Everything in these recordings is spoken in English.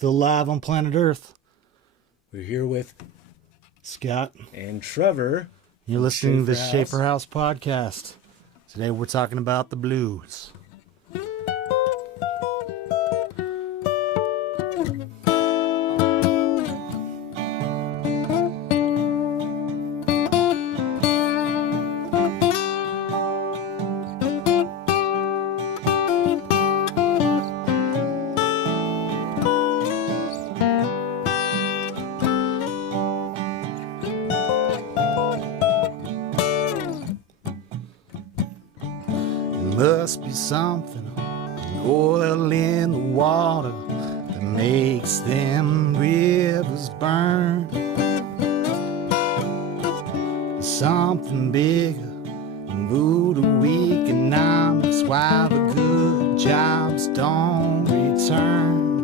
Still live on planet Earth. We're here with Scott and Trevor. You're listening to the Schafer Schafer House podcast. Today we're talking about the blues. Must be something, oil in the water that makes them rivers burn. Something bigger than voodoo economics, why the good jobs don't return.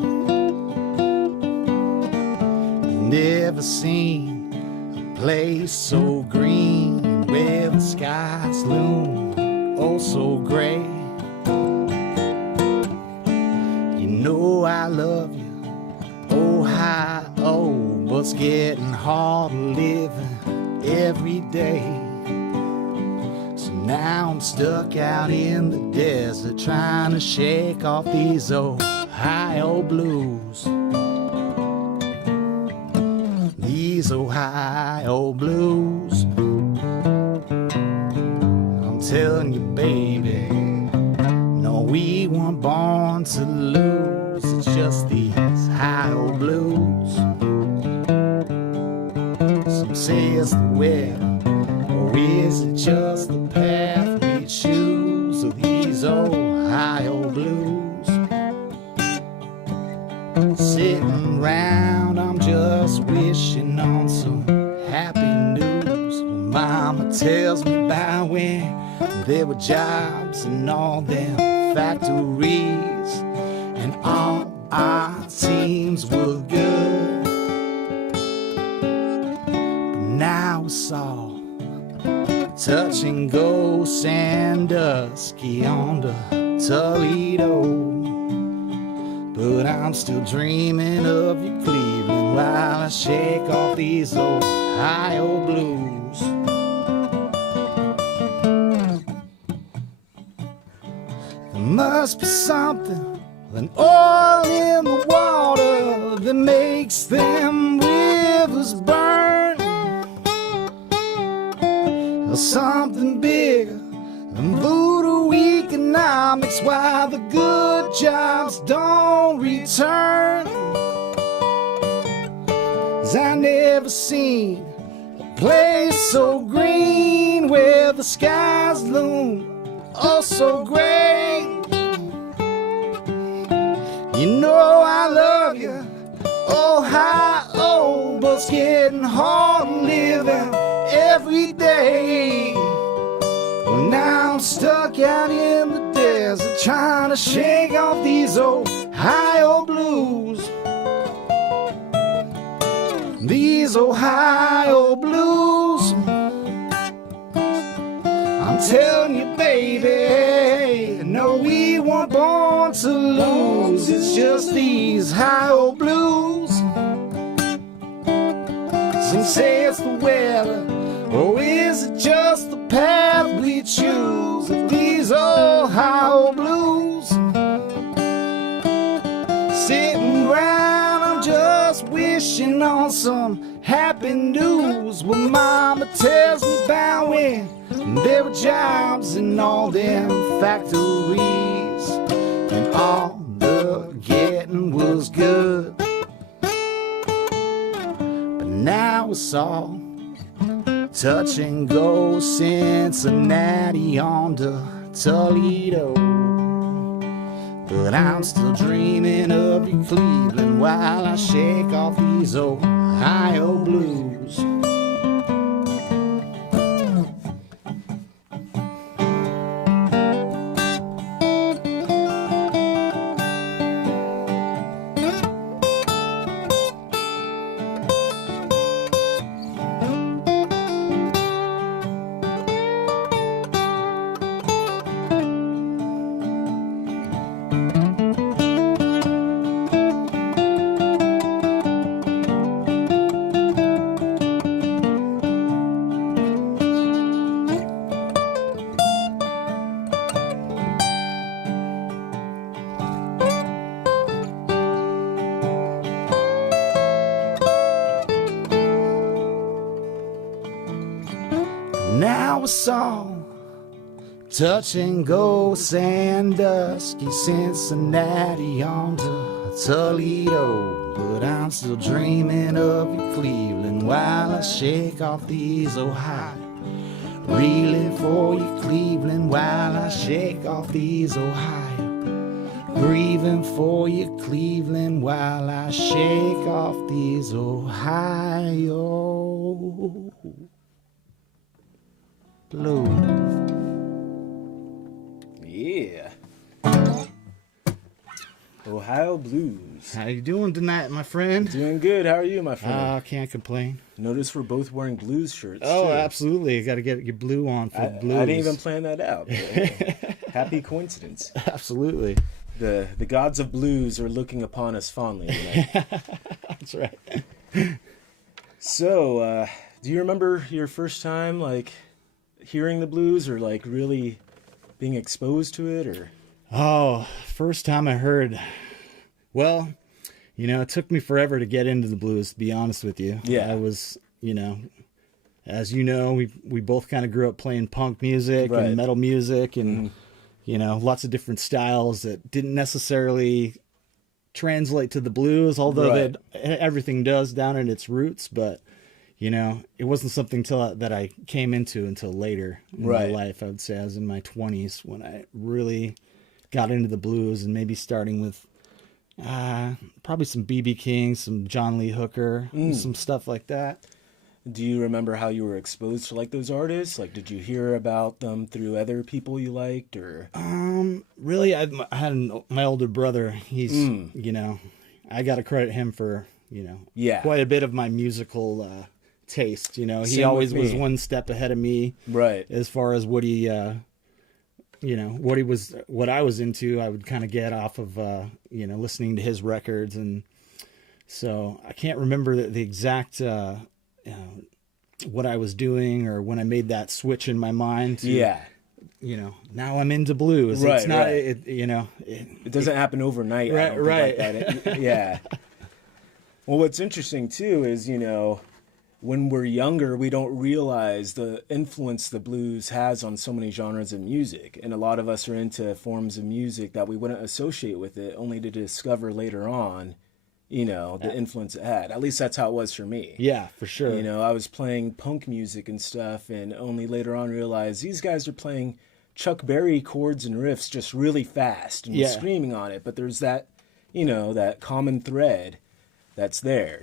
Never seen a place so green where the skies loom oh so gray. You know I love you, oh hi, oh, but it's getting hard living every day. So now I'm stuck out in the desert trying to shake off these Ohio blues. These Ohio blues. Telling you, baby, no, we weren't born to lose. It's just these high old blues. Some say it's the weather, or is it just the path we choose of these Ohio blues? Sitting round, I'm just wishing on some happy news. Mama tells me about when there were jobs in all them factories, and all our teams were good. But now it's all touch and go, Sandusky on to Toledo. But I'm still dreaming of you, Cleveland, while I shake off these Ohio blues. Must be something, an oil in the water that makes them rivers burn. Or something bigger than voodoo economics, why the good jobs don't return. 'Cause I never seen a place so green where the skies loom oh so great. You know I love you, oh hi, oh, but it's getting hard living every day. Well, now I'm stuck out in the desert trying to shake off these Ohio blues. These Ohio blues. I'm telling you, baby, no, we weren't born to lose. It's just these high old blues. Some say it's the weather, or is it just the path we choose? These Ohio blues. Sitting round, I'm just wishing on some happy news. Well, mama tells me about when there were jobs in all them factories, and all the getting was good. But now it's all touch and go, Cincinnati on to Toledo. But I'm still dreaming of you, Cleveland, while I shake off these Ohio blues. Now it's all touch and go, Sandusky, Cincinnati on to Toledo. But I'm still dreaming of you, Cleveland, while I shake off these Ohio. Reeling for you, Cleveland, while I shake off these Ohio. Grieving for you, Cleveland, while I shake off these Ohio blues. Yeah. Ohio Blues. How you doing tonight, my friend? Doing good. How are you, my friend? Can't complain. Notice we're both wearing blues shirts. Oh, too. absolutely. You got to get your blue on for blues. I didn't even plan that out. Happy coincidence. Absolutely. The gods of blues are looking upon us fondly tonight. That's right. So, do you remember your first time, like, hearing the blues or, like, really being exposed to it, or? Oh, first time I heard, well, it took me forever to get into the blues, to be honest with you. Yeah. I was, as you know, we both kind of grew up playing punk music Right. and metal music and, lots of different styles that didn't necessarily translate to the blues, although Right. everything does down at its roots, but, it wasn't something that I came into until later in Right. my life. I would say I was in my 20s when I really got into the blues, and maybe starting with probably some B.B. King, some John Lee Hooker, some stuff like that. Do you remember how you were exposed to, like, those artists? Like, did you hear about them through other people you liked, or? Really, I had my older brother. He's, I got to credit him for, Yeah. quite a bit of my musical taste. He Same always with was me. one step ahead of me Right. as far as what he, what I was into. I would kind of get off of, listening to his records. And so I can't remember the exact, what I was doing or when I made that switch in my mind to, Yeah. now I'm into blues. Right, It's not, right. It doesn't happen overnight. I don't Right, think like that. Yeah. Well, what's interesting too is, when we're younger, we don't realize the influence the blues has on so many genres of music. And a lot of us are into forms of music that we wouldn't associate with it, only to discover later on, the influence it had. At least that's how it was for me. Yeah, for sure. I was playing punk music and stuff, and only later on realized these guys are playing Chuck Berry chords and riffs just really fast and screaming on it. But there's that, that common thread that's there,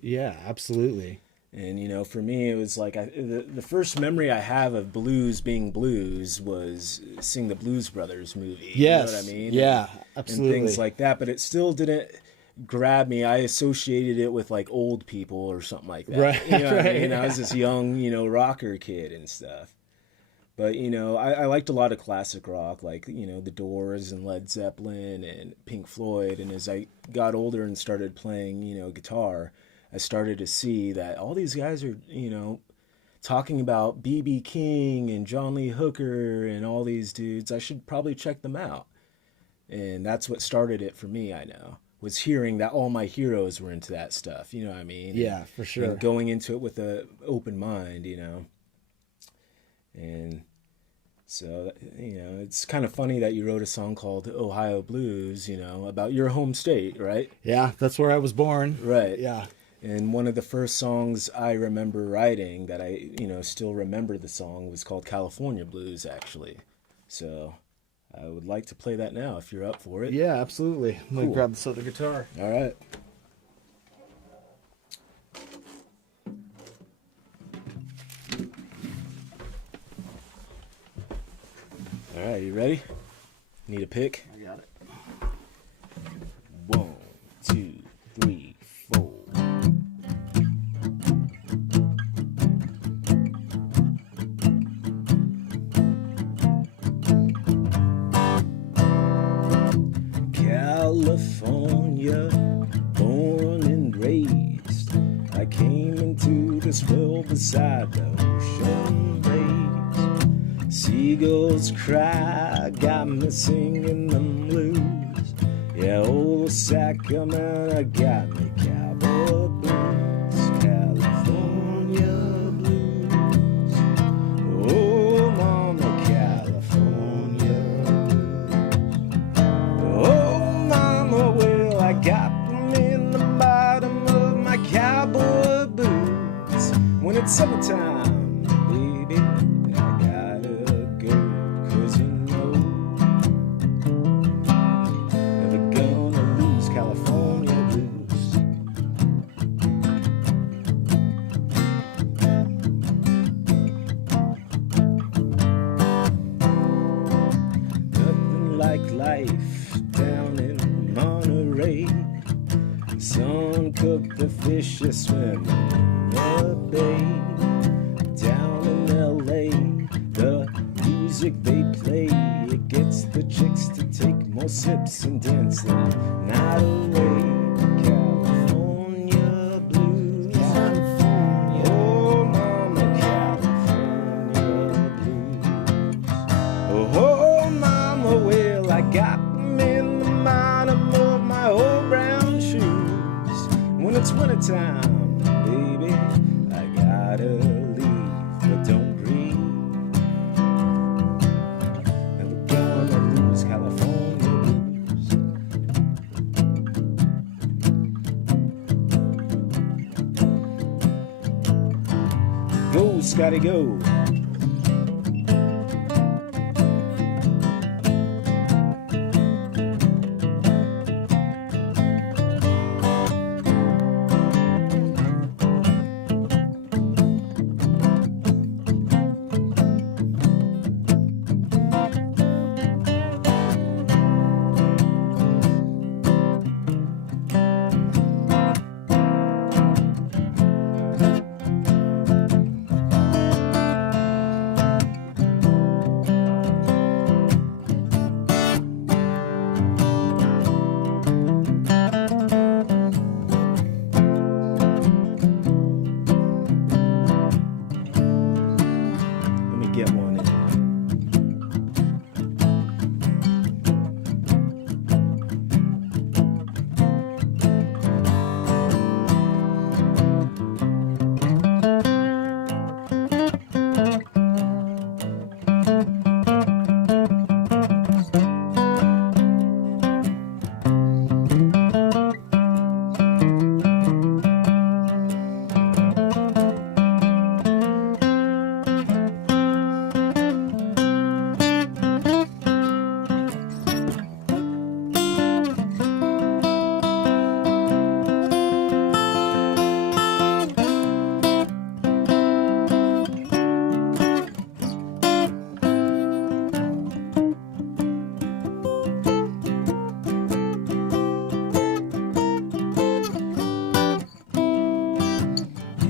Yeah, absolutely. And, for me, it was like the first memory I have of blues being blues was seeing the Blues Brothers movie. Yes. You know what I mean? Yeah, absolutely. And things like that. But it still didn't grab me. I associated it with, like, old people or something like that. Right, You know what I right. mean? I was this young, rocker kid and stuff. But, I liked a lot of classic rock, like, The Doors and Led Zeppelin and Pink Floyd. And as I got older and started playing, guitar, I started to see that all these guys are, talking about B.B. King and John Lee Hooker and all these dudes. I should probably check them out. And that's what started it for me, I know, was hearing that all my heroes were into that stuff. You know what I mean? Yeah, for sure. And going into it with an open mind, And so, it's kind of funny that you wrote a song called Ohio Blues, about your home state, right? Yeah, that's where I was born. Right. Yeah. And one of the first songs I remember writing that I, still remember the song was called California Blues, actually. So I would like to play that now if you're up for it. Yeah, absolutely. I'm going to Cool. grab this other guitar. All right. All right, you ready? Need a pick? I got it. 1, 2, 3, 4. California, born and raised. I came into this world beside the ocean waves. Seagulls cry, got me singing them blues. Yeah, old Sacramento got me cowboy blues. California blues. it's summertime, baby, I gotta go, 'cause you know, never gonna lose California blues. Nothing like life down in Monterey. Sun cooked the fish you swim in the bay. Down in LA, the music they play, it gets the chicks to take more sips and dance the night away. California blues, California, oh mama, California blues. Oh mama, well I got them in the bottom of my old brown shoes. When it's wintertime, baby, I gotta leave, but don't grieve. Never gonna lose California blues. Go, Scotty, go. Get one in.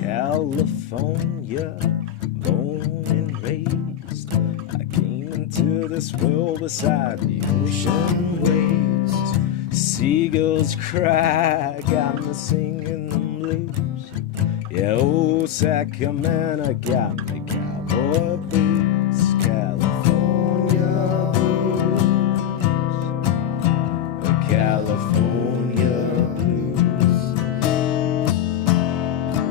California, born and raised. I came into this world beside the ocean waves. Seagulls cry, got me singing the blues. Yeah, old Sacramento got me cowboy boots. California blues, California blues.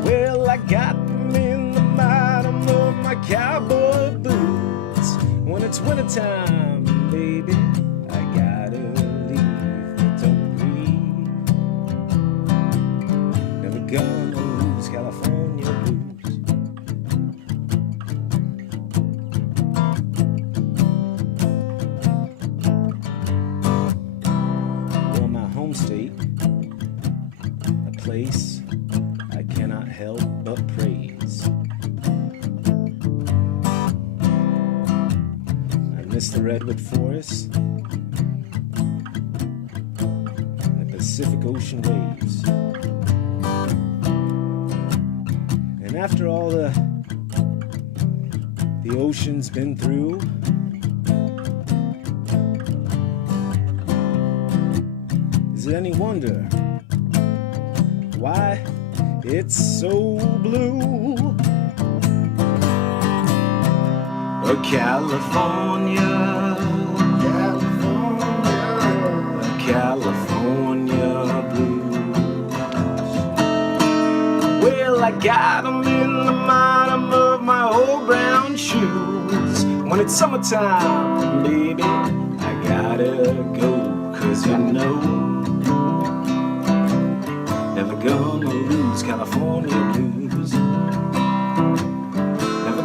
Well, I got them in the bottom of my cowboy boots. When it's wintertime, baby, I gotta leave, but don't grieve. Never gonna lose California blues. Well, my home state, a place I cannot help but praise. I miss the redwood forest, the Pacific Ocean waves. And after all the ocean's been through, is it any wonder why it's so blue? Oh, California, California blues. Well, I got them in the bottom of my old brown shoes. When it's summertime, baby, I gotta go, 'cause you know, never gonna lose California blues.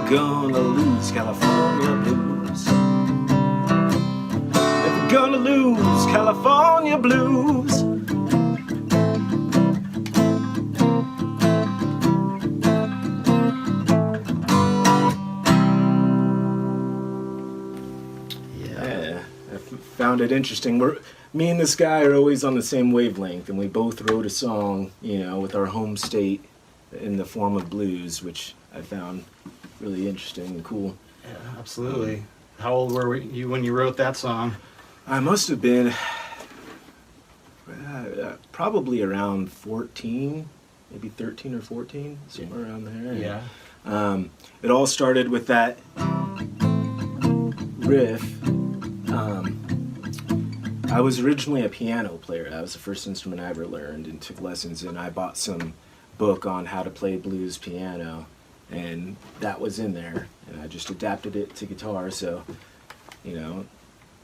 gonna lose California blues. Never gonna lose California blues. Yeah, I found it interesting. Me and this guy are always on the same wavelength, and we both wrote a song, you know, with our home state in the form of blues, which I found really interesting and cool. Yeah, absolutely. How old were you when you wrote that song? I must have been probably around 14, maybe 13 or 14, somewhere around there. Yeah. It all started with that riff. I was originally a piano player. That was the first instrument I ever learned and took lessons, and I bought some book on how to play blues piano, and that was in there, and I just adapted it to guitar. So, you know,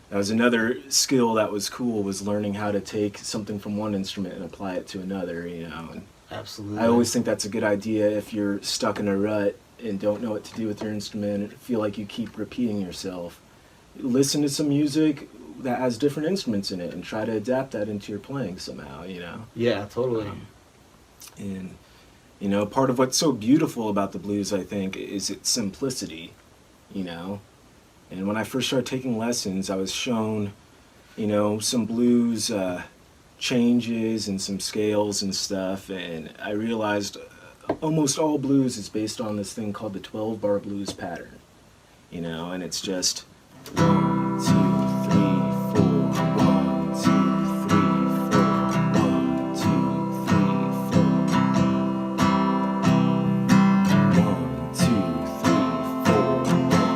that was another skill that was cool, was learning how to take something from one instrument and apply it to another, you know. And absolutely. I always think that's a good idea if you're stuck in a rut and don't know what to do with your instrument, feel like you keep repeating yourself. Listen to some music that has different instruments in it and try to adapt that into your playing somehow, you know. Yeah, totally. And you know, part of what's so beautiful about the blues, I think, is its simplicity, you know. And when I first started taking lessons, I was shown, you know, some blues changes and some scales and stuff, and I realized almost all blues is based on this thing called the 12-bar blues pattern, you know, and it's just 1, 2, 3, 4, 1, 2, 3, 4, 1, 2, 3, 4. 1, 2, 3, 4, 1, 2,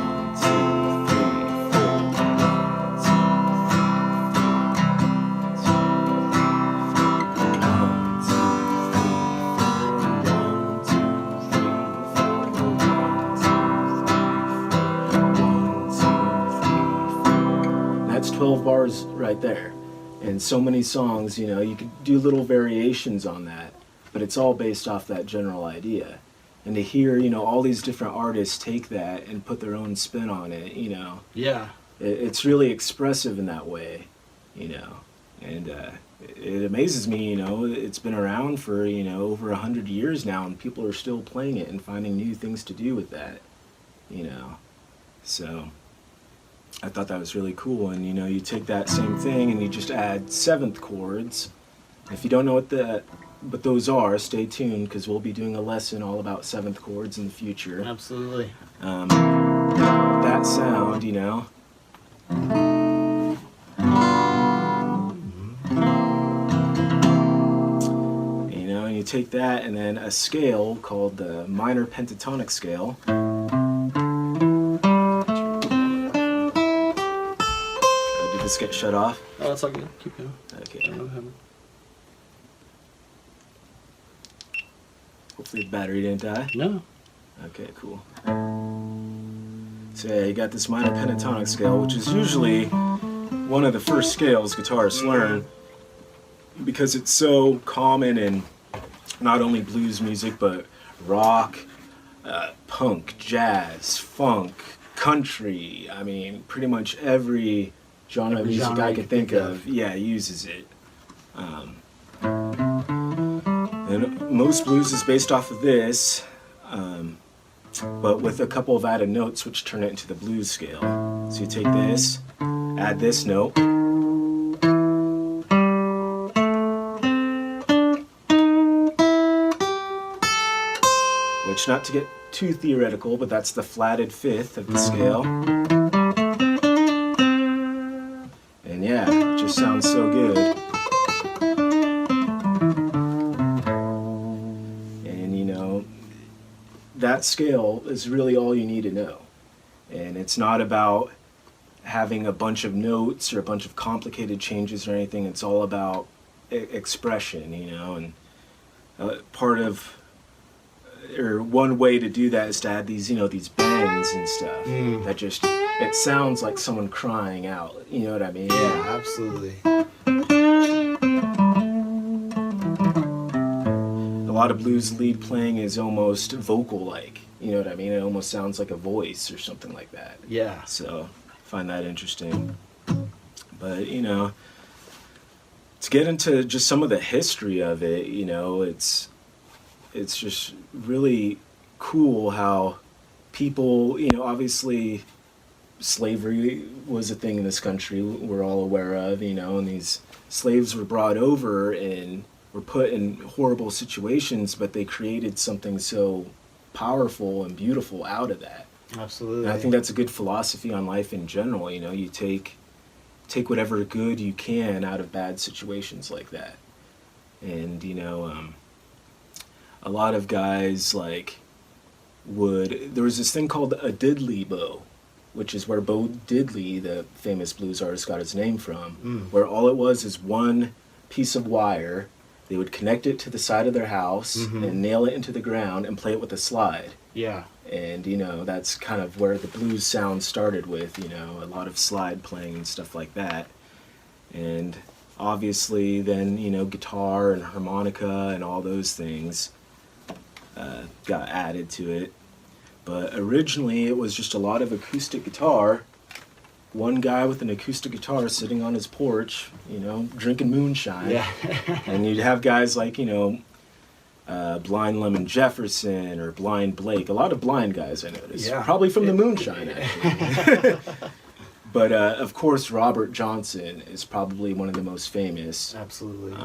3, That's 12 bars right there. And so many songs, you know, you could do little variations on that, but it's all based off that general idea. And to hear, you know, all these different artists take that and put their own spin on it, you know. Yeah. It's really expressive in that way, you know. And it amazes me, you know, it's been around for, you know, over 100 years now, and people are still playing it and finding new things to do with that, you know. So I thought that was really cool. And, you know, you take that same thing and you just add seventh chords. If you don't know what those are, stay tuned, because we'll be doing a lesson all about seventh chords in the future. Absolutely. That sound, you know. You know, and you take that and then a scale called the minor pentatonic scale. Did this get shut off? Oh, it's all good. Keep going. Okay. Hopefully the battery didn't die. No. Okay, cool. So yeah, you got this minor pentatonic scale, which is usually one of the first scales guitarists learn, because it's so common in not only blues music, but rock, punk, jazz, funk, country. I mean, pretty much every genre of music I could think of, yeah, uses it. And most blues is based off of this, but with a couple of added notes which turn it into the blues scale. So you take this, add this note, which, not to get too theoretical, but that's the flatted fifth of the scale. And yeah, it just sounds so good. That scale is really all you need to know. And it's not about having a bunch of notes or a bunch of complicated changes or anything. It's all about expression, you know. And part of, or one way to do that is to add these, you know, these bends and stuff. That just, it sounds like someone crying out, you know what I mean? Yeah, absolutely. A lot of blues lead playing is almost vocal-like, You know what I mean? It almost sounds like a voice or something like that. Yeah. So I find that interesting. But, you know, to get into just some of the history of it, you know, it's just really cool how people, you know, obviously slavery was a thing in this country we're all aware of, you know, and these slaves were brought over and were put in horrible situations, but they created something so powerful and beautiful out of that. Absolutely. And I think that's a good philosophy on life in general. You know, you take whatever good you can out of bad situations like that. And, you know, a lot of guys, like, there was this thing called a diddley bow, which is where Bo Diddley, the famous blues artist, got his name from, where all it was is one piece of wire. They would connect it to the side of their house and nail it into the ground and play it with a slide. Yeah. And, you know, that's kind of where the blues sound started with, you know, a lot of slide playing and stuff like that. And obviously then, you know, guitar and harmonica and all those things got added to it. But originally it was just a lot of acoustic guitar. One guy with an acoustic guitar sitting on his porch, you know, drinking moonshine. Yeah. And you'd have guys like, you know, Blind Lemon Jefferson or Blind Blake. A lot of blind guys, I noticed. Yeah. Probably from the moonshine, actually. But, of course, Robert Johnson is probably one of the most famous. Absolutely.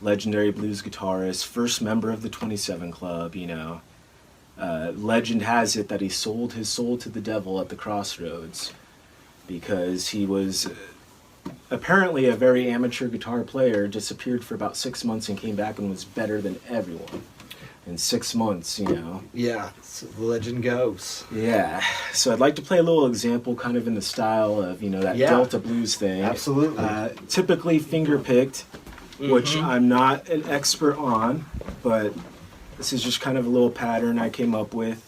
Legendary blues guitarist, first member of the 27 Club, you know. Legend has it that he sold his soul to the devil at the crossroads because he was apparently a very amateur guitar player, disappeared for about 6 months and came back and was better than everyone in 6 months, you know. Yeah, so the legend goes. Yeah, so I'd like to play a little example kind of in the style of, you know, that Delta blues thing. Absolutely. Typically finger-picked, which I'm not an expert on, but this is just kind of a little pattern I came up with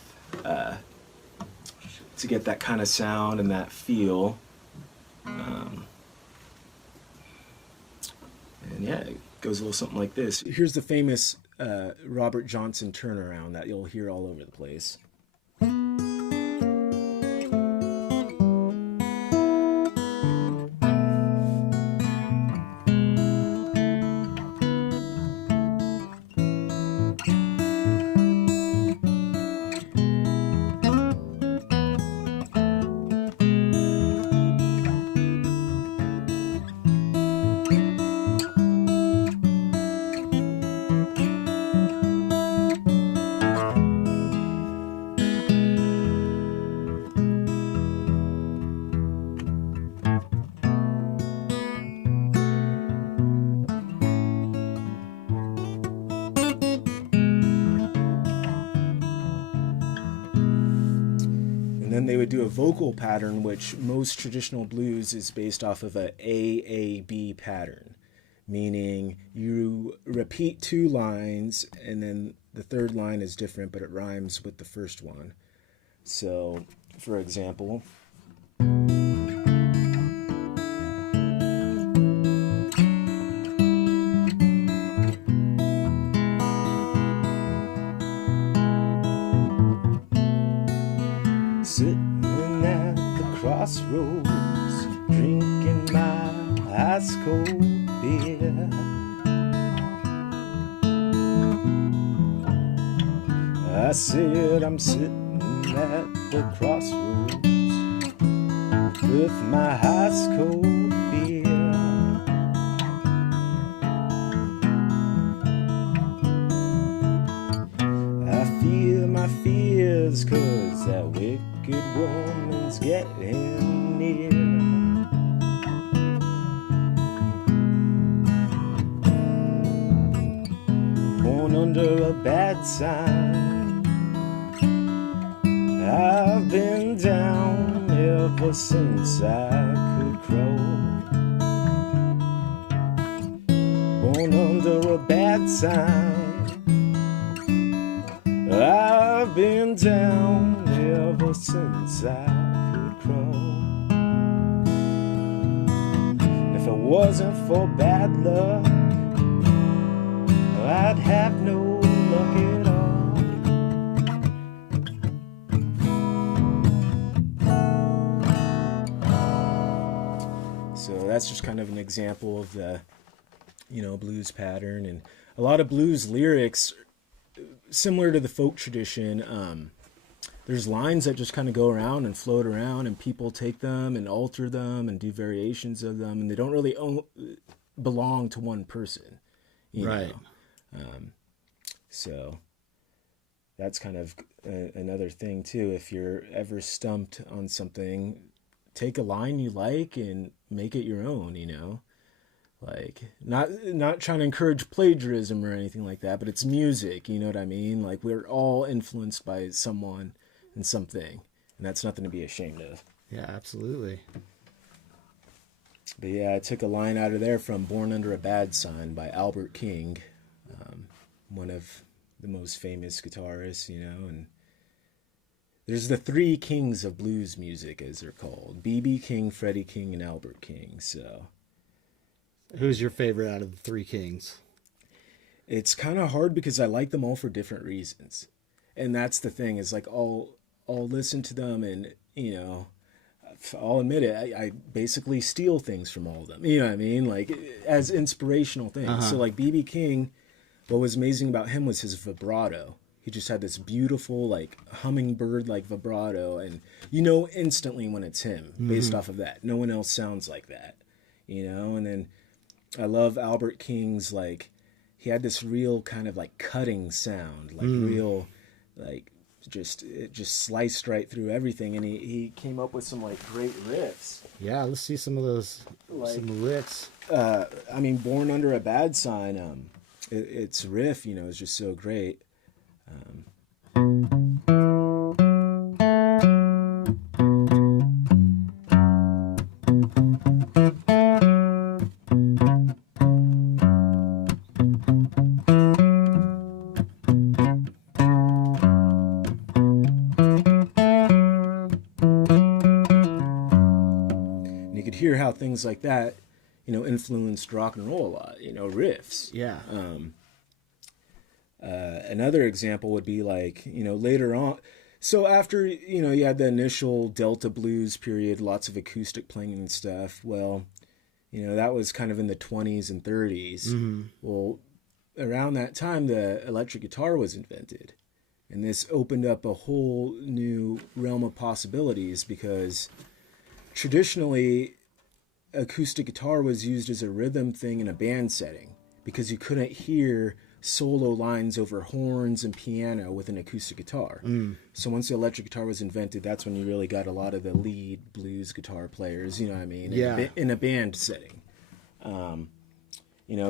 to get that kind of sound and that feel. And yeah, it goes a little something like this. Here's the famous Robert Johnson turnaround that you'll hear all over the place. Then they would do a vocal pattern, which most traditional blues is based off of a AAB pattern, meaning you repeat 2 lines and then the third line is different, but it rhymes with the first one. So, for example, sitting at the crossroads, drinking my ice cold beer. I said I'm sitting at the crossroads with my ice cold beer. I fear my fears 'cause that wicked woman's getting near. Born under a bad sign, I've been down ever since I could crawl. Born under a bad sign, I've been down ever since I could crawl. If it wasn't for bad luck, I'd have no luck at all. that's just kind of an example of the, blues pattern. And a lot of blues lyrics, similar to the folk tradition, there's lines that just kind of go around and float around, and people take them and alter them and do variations of them, and they don't really belong to one person, right? So that's kind of another thing too. If you're ever stumped on something, take a line you like and make it your own. Like not trying to encourage plagiarism or anything like that, but it's music. You know what I mean? Like, we're all influenced by someone and something, and that's nothing to be ashamed of. Yeah, absolutely. But yeah, I took a line out of there from "Born Under a Bad Sign" by Albert King, one of the most famous guitarists, and there's the three kings of blues music, as they're called: B.B. King, Freddie King, and Albert King. So, who's your favorite out of the three kings? It's kind of hard because I like them all for different reasons, and that's the thing. Is like I'll listen to them, and I'll admit it, I basically steal things from all of them. You know what I mean? Like, as inspirational things. Uh-huh. So like B.B. King, what was amazing about him was his vibrato. He just had this beautiful, like, hummingbird like vibrato, and instantly when it's him based off of that. No one else sounds like that. And then I love Albert King's, like, he had this real kind of like cutting sound, like real, like, it just sliced right through everything, and he came up with some like great riffs. Yeah, let's see some of those, some riffs. I mean, "Born Under a Bad Sign," its riff, is just so great. Hear how things like that, influenced rock and roll a lot, riffs. Yeah. Another example would be like, later on. So after, you had the initial Delta blues period, lots of acoustic playing and stuff. Well, that was kind of in the 20s and 30s. Mm-hmm. Well, around that time, the electric guitar was invented. And this opened up a whole new realm of possibilities, because traditionally, acoustic guitar was used as a rhythm thing in a band setting, because you couldn't hear solo lines over horns and piano with an acoustic guitar. So once the electric guitar was invented, that's when you really got a lot of the lead blues guitar players, you know what I mean? Yeah. In a band setting.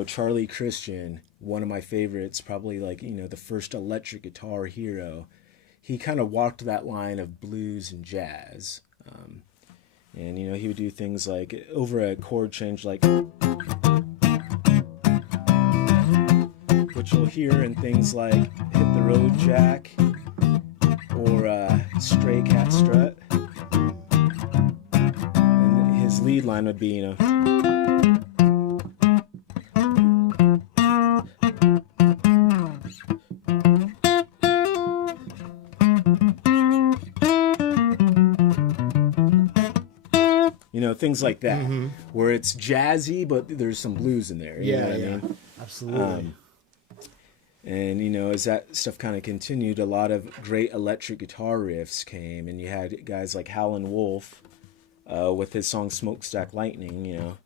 Charlie Christian, one of my favorites, probably like, the first electric guitar hero. He kind of walked that line of blues and jazz. And, he would do things like over a chord change, like, which you'll hear in things like "Hit the Road Jack" or "Stray Cat Strut." And his lead line would be, things like that, where it's jazzy, but there's some blues in there. You know what I mean? Absolutely. And, as that stuff kind of continued, a lot of great electric guitar riffs came, and you had guys like Howlin' Wolf with his song "Smokestack Lightning,"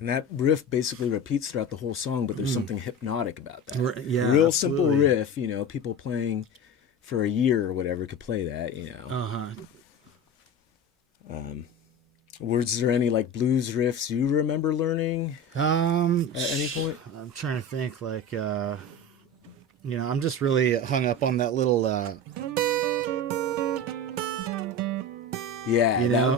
And that riff basically repeats throughout the whole song, but there's something hypnotic about that. Yeah, Real absolutely. simple riff, people playing for a year or whatever could play that, Was there any like blues riffs you remember learning at any point? I'm trying to think, like, I'm just really hung up on that little, that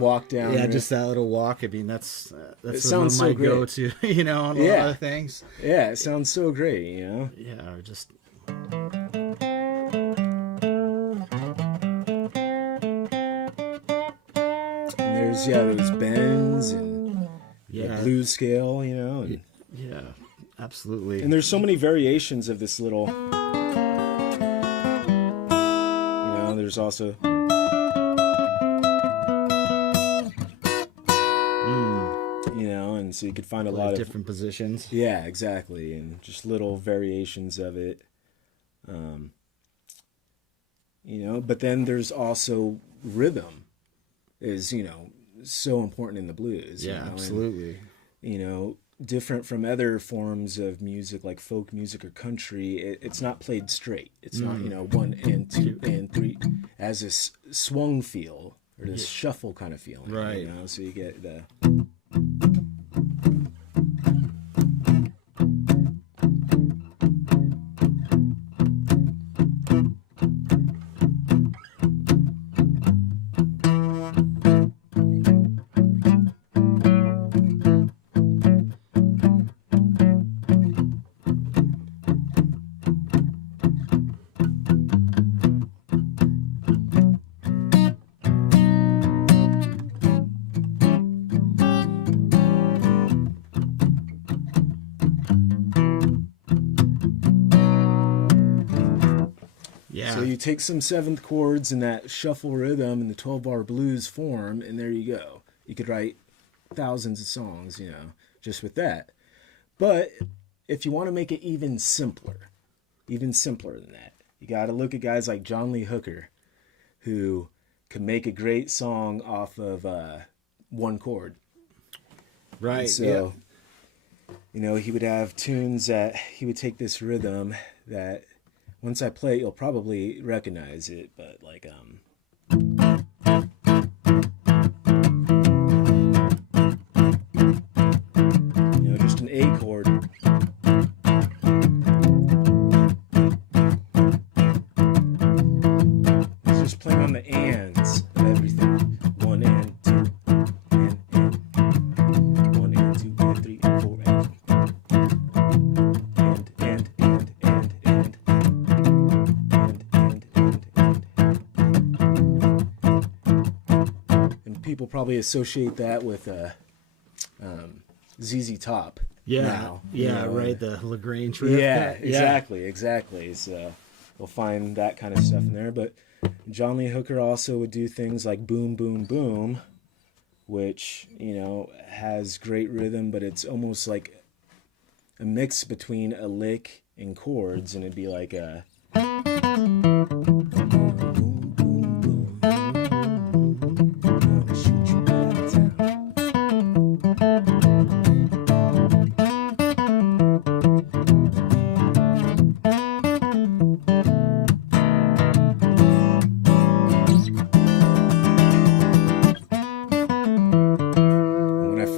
walk down. Yeah, riff. just that little walk. I mean, that's It one of sounds my so great. go-to, on a lot of things. Yeah, it sounds so great, Yeah, or just. And there's those bends and the blues scale, and Yeah, absolutely. And there's so many variations of this little, there's also, and so you could find a lot of different positions. Yeah, exactly. And just little variations of it. But then there's also rhythm is, so important in the blues. Yeah, absolutely. And, different from other forms of music like folk music or country, it's not played straight. It's not, 1 and 2 and 3 as this swung feel or this shuffle kind of feeling. Right. So you get the... So you take some seventh chords in that shuffle rhythm in the 12-bar blues form, and there you go. You could write thousands of songs, just with that. But if you want to make it even simpler than that, you got to look at guys like John Lee Hooker, who could make a great song off of one chord. Right. And so, he would have tunes that he would take this rhythm that... Once I play it, you'll probably recognize it, but like, just an A chord. It's just playing on the ands of everything. 1 and 2, and 1 and 2 and 3 and 4 people probably associate that with ZZ Top. Yeah, now, right. The Lagrange riff. Yeah, exactly. So we'll find that kind of stuff in there. But John Lee Hooker also would do things like Boom, Boom, Boom, which, has great rhythm, but it's almost like a mix between a lick and chords, and it'd be like a...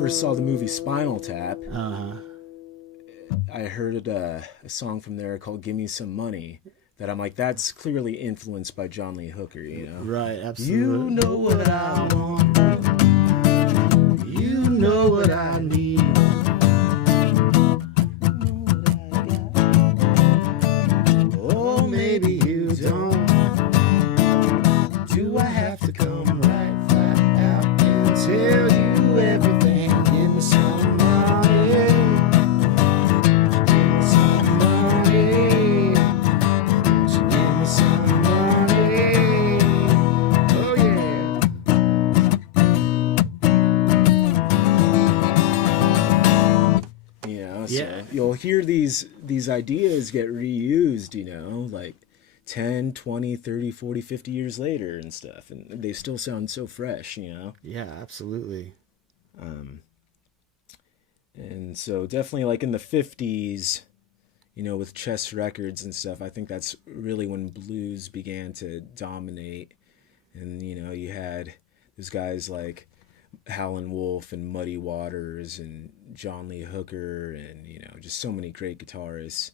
Saw the movie Spinal Tap. I heard a song from there called "Give Me Some Money" that I'm like, that's clearly influenced by John Lee Hooker, Right, absolutely. You know what I want. You know what I need. Oh, maybe you don't. Do I have to come right flat out and tell you everything? Give me some money. Give me some money. Give me some money. Oh yeah. So you'll hear these ideas get reused, like 10, 20, 30, 40, 50 years later and stuff, and they still sound so fresh, Yeah, absolutely. And so definitely like in the 50s, with Chess Records and stuff, I think that's really when blues began to dominate. And, you had those guys like Howlin' Wolf and Muddy Waters and John Lee Hooker and, just so many great guitarists.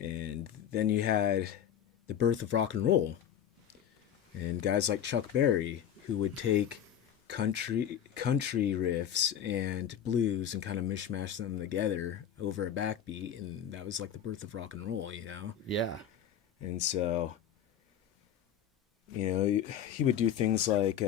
And then you had the birth of rock and roll and guys like Chuck Berry, who would take country riffs and blues and kind of mishmash them together over a backbeat, and that was like the birth of rock and roll, Yeah. And so, he would do things like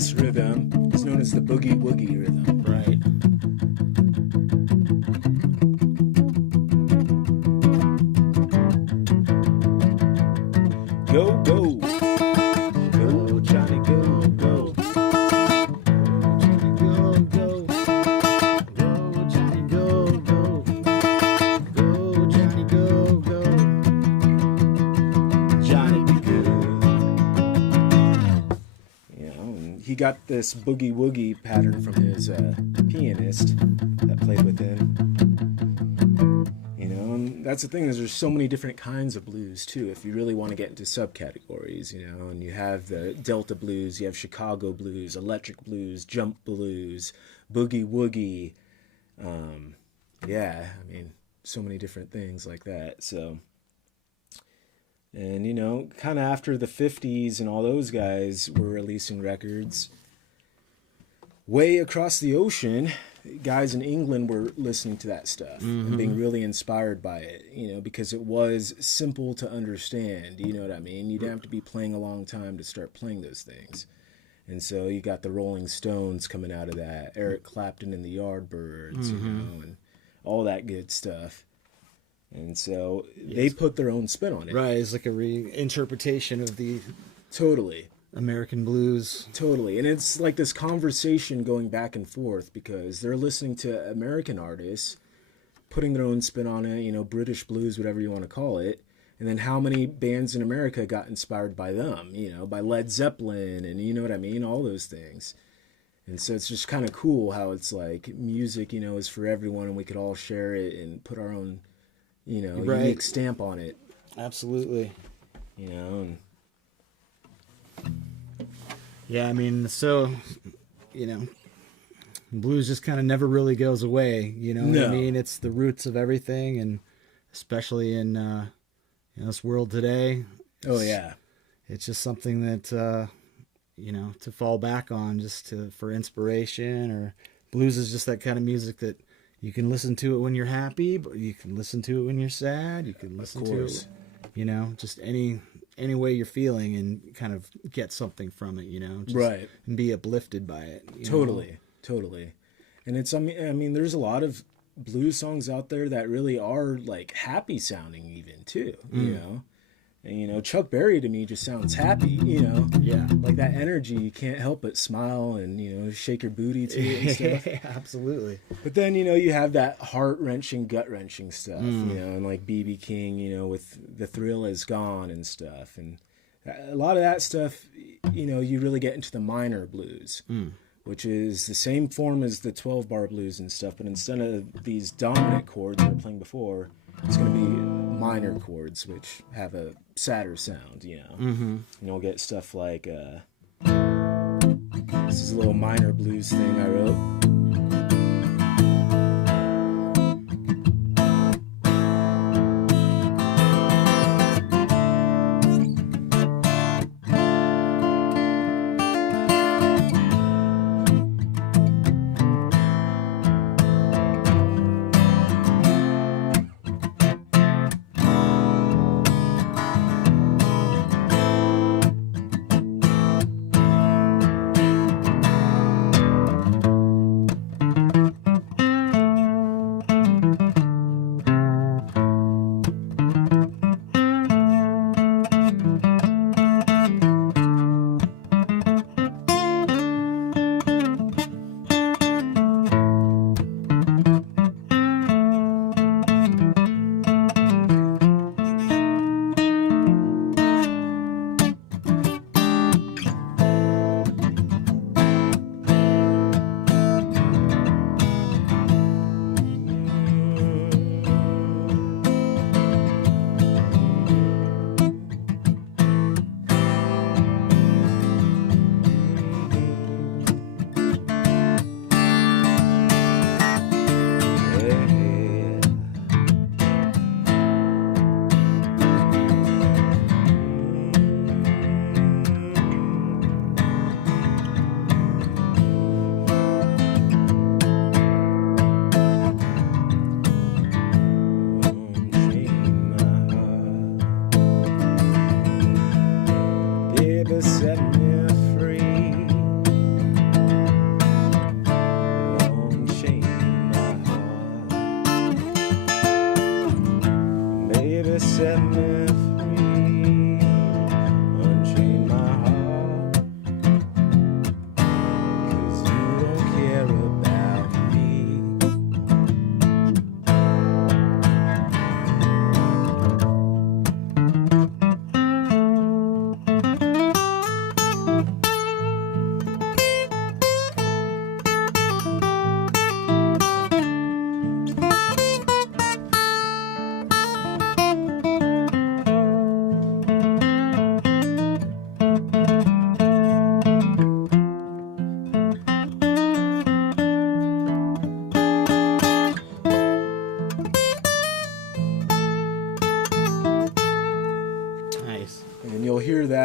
this rhythm is known as the boogie woogie rhythm. Right. Go, go. Go, Johnny, go, go. Johnny, go, go. Go, Johnny, go, go. Go, Johnny, go, go. Johnny, be good. You know, and he got this boogie woogie pattern from his pianist that played with him. You know, and that's the thing is there's so many different kinds of blues too. If you really want to get into subcategories, you know, and you have the Delta blues, you have Chicago blues, electric blues, jump blues, boogie woogie. Yeah, I mean, so many different things like that. So, and you know, kind of after the 50s and all those guys were releasing records, way across the ocean, guys in England were listening to that stuff and being really inspired by it, you know, because it was simple to understand, you know what I mean? You didn't have to be playing a long time to start playing those things. And so you got the Rolling Stones coming out of that, Eric Clapton and the Yardbirds, you know, and all that good stuff. And so they put their own spin on it. Right, it's like a reinterpretation of the Totally. American blues. Totally. And it's like this conversation going back and forth because they're listening to American artists, putting their own spin on it, you know, British blues, whatever you want to call it. And then how many bands in America got inspired by them, you know, by Led Zeppelin and you know what I mean? All those things. And so it's just kind of cool how it's like music, you know, is for everyone and we could all share it and put our own, you know, unique stamp on it. Absolutely. You know, and yeah, I mean, so, you know, blues just kind of never really goes away, you know what I mean? It's the roots of everything, and especially in this world today. Oh, yeah. It's just something that, you know, to fall back on just for inspiration, or blues is just that kind of music that you can listen to it when you're happy, but you can listen to it when you're sad. You can listen to it, you know, just any way you're feeling and kind of get something from it, you know, just, and be uplifted by it. Totally. And it's, I mean, there's a lot of blues songs out there that really are like happy sounding even too, you know, and, you know, Chuck Berry to me just sounds happy, you know, like that energy, you can't help but smile and, you know, shake your booty to it and stuff. Absolutely. But then, you know, you have that heart-wrenching, gut-wrenching stuff, you know, and like B.B. King, you know, with The Thrill Is Gone and stuff. And a lot of that stuff, you know, you really get into the minor blues, which is the same form as the 12-bar blues and stuff. But instead of these dominant chords we were playing before, it's going to be minor chords, which have a sadder sound, you know. And you'll get stuff like, this is a little minor blues thing I wrote.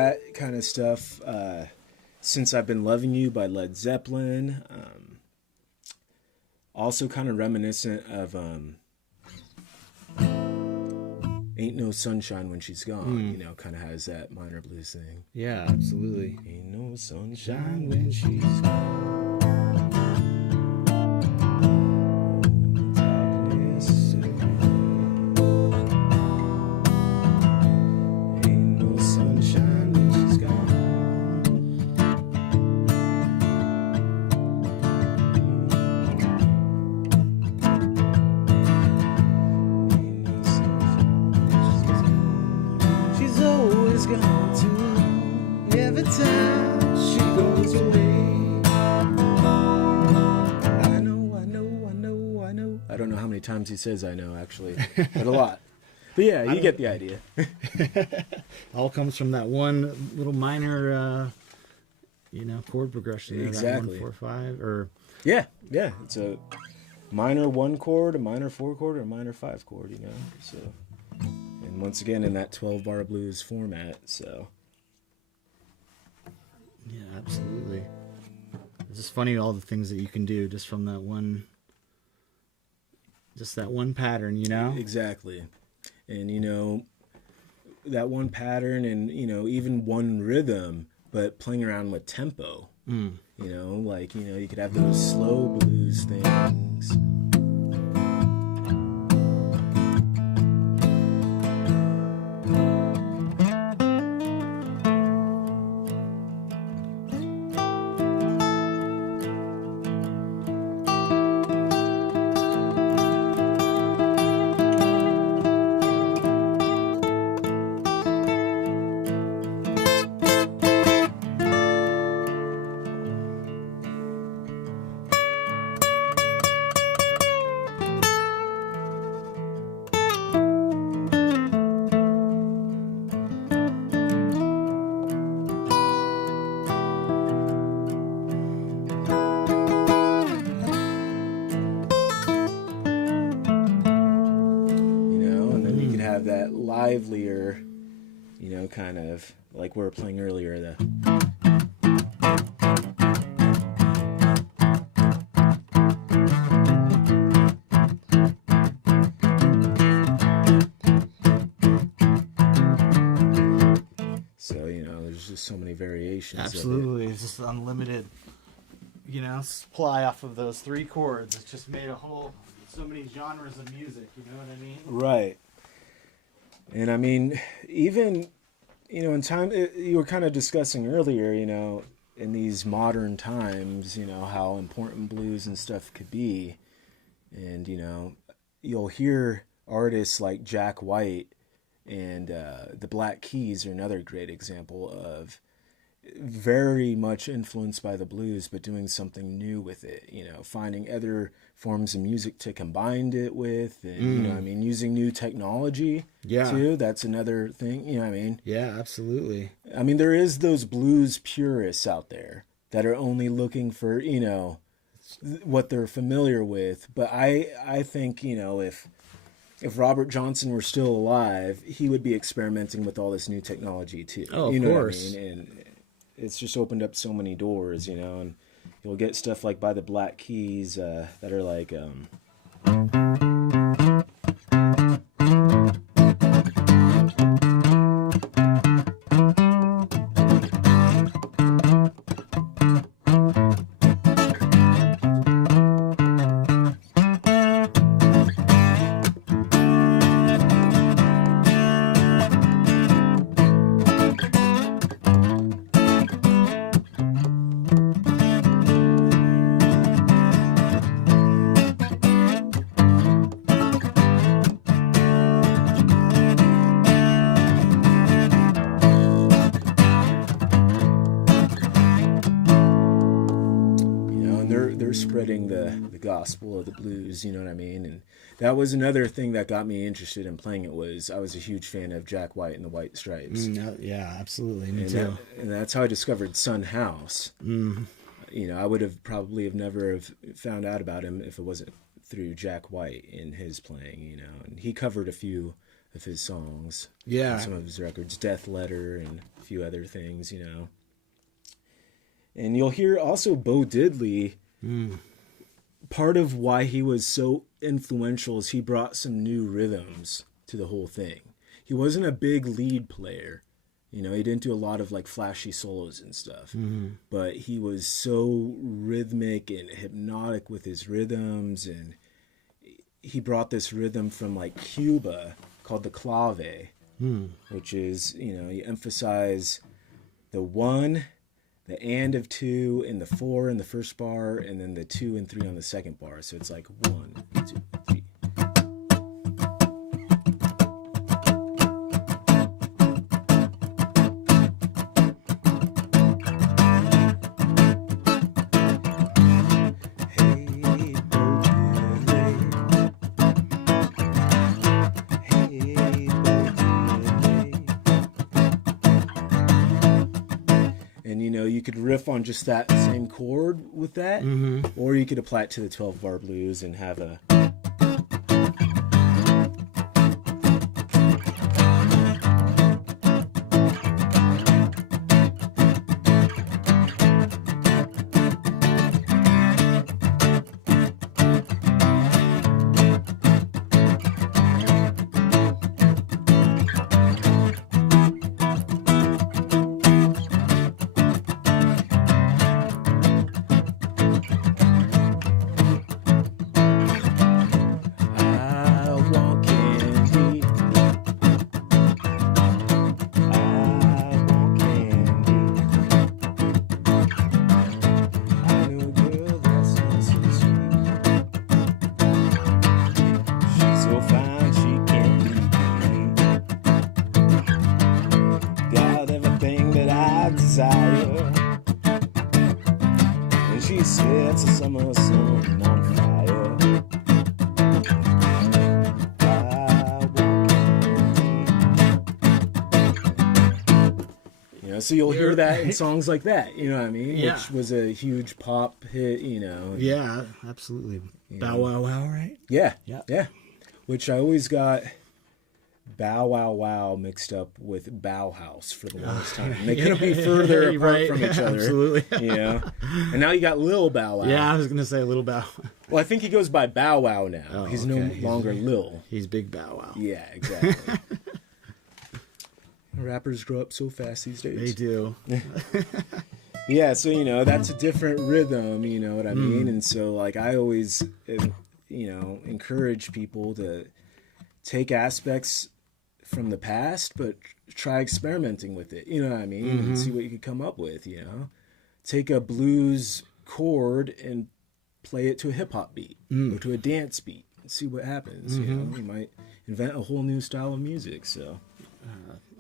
that kind of stuff. Since I've Been Loving You by Led Zeppelin. Also kind of reminiscent of Ain't No Sunshine When She's Gone. You know, kind of has that minor blues thing. Yeah, absolutely. Ain't no sunshine when she's gone. Times he says I know, actually, but a lot. But yeah, you get the idea. All comes from that one little minor chord progression there, exactly. That 1 4 5 or yeah it's a minor 1 chord, a minor 4 chord, or a minor 5 chord, you know. So, and once again in that 12-bar blues format. So yeah, absolutely. It's just funny all the things that you can do just from that one. Just that one pattern, you know? Exactly. And, you know, that one pattern and, you know, even one rhythm, but playing around with tempo. You know, like, you know, you could have those slow blues things. That livelier, you know, kind of like we were playing earlier, the so, you know, there's just so many variations. Absolutely. It's just unlimited, you know, supply off of those 3 chords. It's just made so many genres of music, you know what I mean? Right. And I mean, even, you know, in time, you were kind of discussing earlier, you know, in these modern times, you know, how important blues and stuff could be. And, you know, you'll hear artists like Jack White and the Black Keys are another great example of very much influenced by the blues, but doing something new with it, you know, finding other forms of music to combine it with, and, you know, I mean, using new technology too. That's another thing, you know what I mean? Yeah, absolutely. I mean, there is those blues purists out there that are only looking for, you know, what they're familiar with. But I think, you know, if Robert Johnson were still alive, he would be experimenting with all this new technology too. Oh, you know of course. What I mean? And it's just opened up so many doors, you know, and you'll get stuff like by the Black Keys that are like spreading the gospel of the blues, you know what I mean? And that was another thing that got me interested in playing it. Was I was a huge fan of Jack White and the White Stripes. Yeah, absolutely. Me and too. And that's how I discovered Son House. You know, I would have probably never have found out about him if it wasn't through Jack White and his playing, you know. And he covered a few of his songs. Yeah. Some of his records, Death Letter and a few other things, you know. And you'll hear also Bo Diddley. Part of why he was so influential is he brought some new rhythms to the whole thing. He wasn't a big lead player. You know, he didn't do a lot of like flashy solos and stuff. But he was so rhythmic and hypnotic with his rhythms, and he brought this rhythm from like Cuba called the clave, which is, you know, you emphasize the 1, the and of 2, and the 4 in the first bar, and then the 2 and 3 on the second bar. So it's like 1, 2, 3. You could riff on just that same chord with that, or you could apply it to the 12-bar blues and have a... So you'll hear that in songs like that, you know what I mean? Yeah. Which was a huge pop hit, you know. Yeah, absolutely. Bow Wow Wow, right? Yeah. Which I always got Bow Wow Wow mixed up with Bauhaus for the longest time. They couldn't be further apart from each other. Absolutely. You know? And now you got Lil Bow Wow. Yeah, I was going to say Little Bow. Well, I think he goes by Bow Wow now. He's no longer Lil. He's Big Bow Wow. Yeah, exactly. Rappers grow up so fast these days. They do. Yeah, so, you know, that's a different rhythm, you know what I mean? And so, like, I always, you know, encourage people to take aspects from the past, but try experimenting with it, you know what I mean? And see what you could come up with, you know? Take a blues chord and play it to a hip-hop beat or to a dance beat and see what happens, you know? You might invent a whole new style of music, so...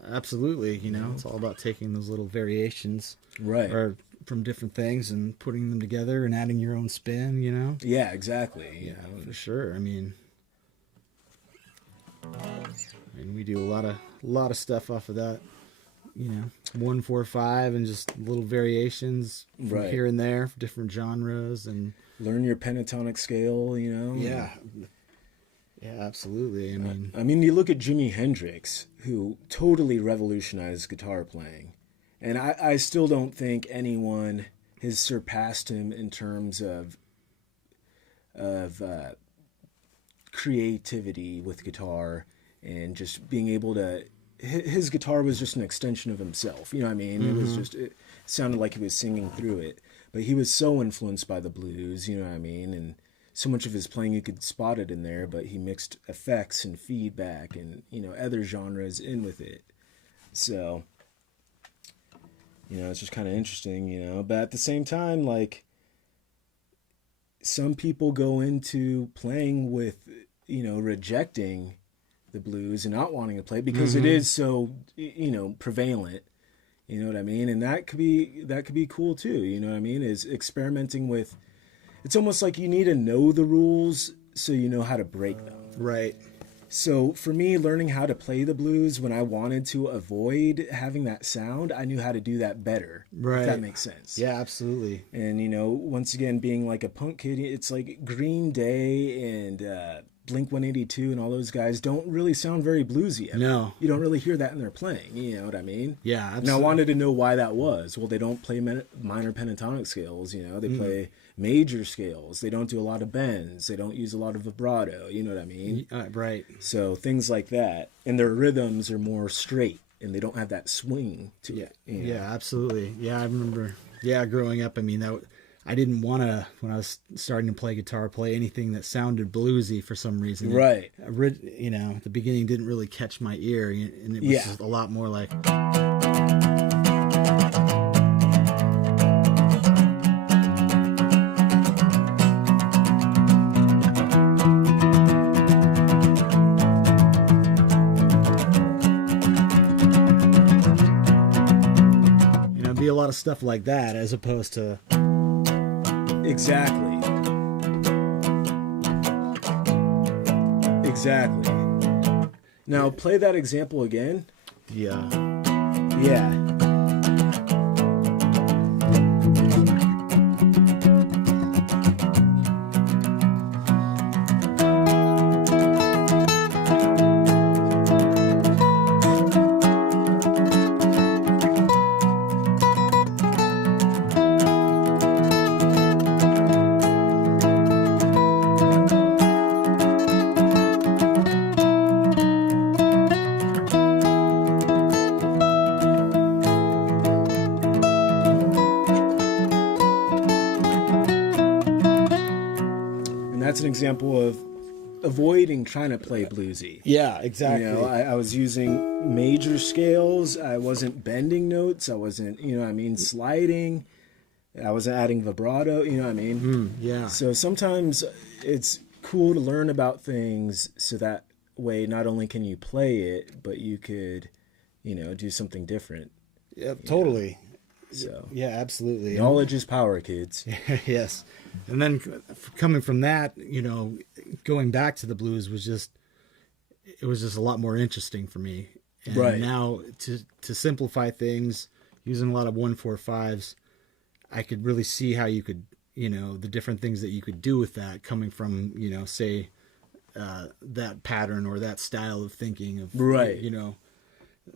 Absolutely, you know, it's all about taking those little variations, right, or from different things and putting them together and adding your own spin, you know. Yeah, exactly. Yeah, for sure. I mean, we do a lot of stuff off of that, you know, 1, 4, 5, and just little variations from here and there for different genres, and learn your pentatonic scale, you know. Yeah, absolutely. I mean, you look at Jimi Hendrix, who totally revolutionized guitar playing, and I still don't think anyone has surpassed him in terms of creativity with guitar and just being able to. His guitar was just an extension of himself. You know what I mean? It sounded like he was singing through it, but he was so influenced by the blues. You know what I mean? And so much of his playing, you could spot it in there, but he mixed effects and feedback and, you know, other genres in with it. So, you know, it's just kind of interesting, you know, but at the same time, like, some people go into playing with, you know, rejecting the blues and not wanting to play because it is so, you know, prevalent. You know what I mean? And that could be cool too. You know what I mean? Is experimenting with. It's almost like you need to know the rules so you know how to break them. right. So for me, learning how to play the blues when I wanted to avoid having that sound, I knew how to do that better. Right. If that makes sense. Yeah, absolutely. And, you know, once again, being like a punk kid, it's like Green Day and Blink-182 and all those guys don't really sound very bluesy ever. No. You don't really hear that in their playing, you know what I mean? Yeah, absolutely. And I wanted to know why that was. Well, they don't play minor pentatonic scales, you know. They play major scales. They don't do a lot of bends. They don't use a lot of vibrato, you know what I mean? Right. So things like that. And their rhythms are more straight, and they don't have that swing to it. You know? Yeah, absolutely. Yeah, I remember, growing up, I mean, I didn't want to, when I was starting to play guitar, play anything that sounded bluesy for some reason. Right. You know, the beginning didn't really catch my ear, and it was just a lot more like... You know, be a lot of stuff like that, as opposed to... Exactly. Now, play that example again. Yeah. Yeah. That's an example of avoiding trying to play bluesy. Yeah, exactly. You know, I was using major scales. I wasn't bending notes. I wasn't, you know what I mean, sliding. I wasn't adding vibrato, you know what I mean? Yeah. So sometimes it's cool to learn about things so that way not only can you play it, but you could, you know, do something different. Yeah, totally. So yeah, absolutely. Knowledge is power, kids. Yes. And then coming from that, you know, going back to the blues was just a lot more interesting for me. And right. Now to simplify things, using a lot of 1-4-5s, I could really see how you could, you know, the different things that you could do with that, coming from, you know, say, that pattern or that style of thinking of, right. You know,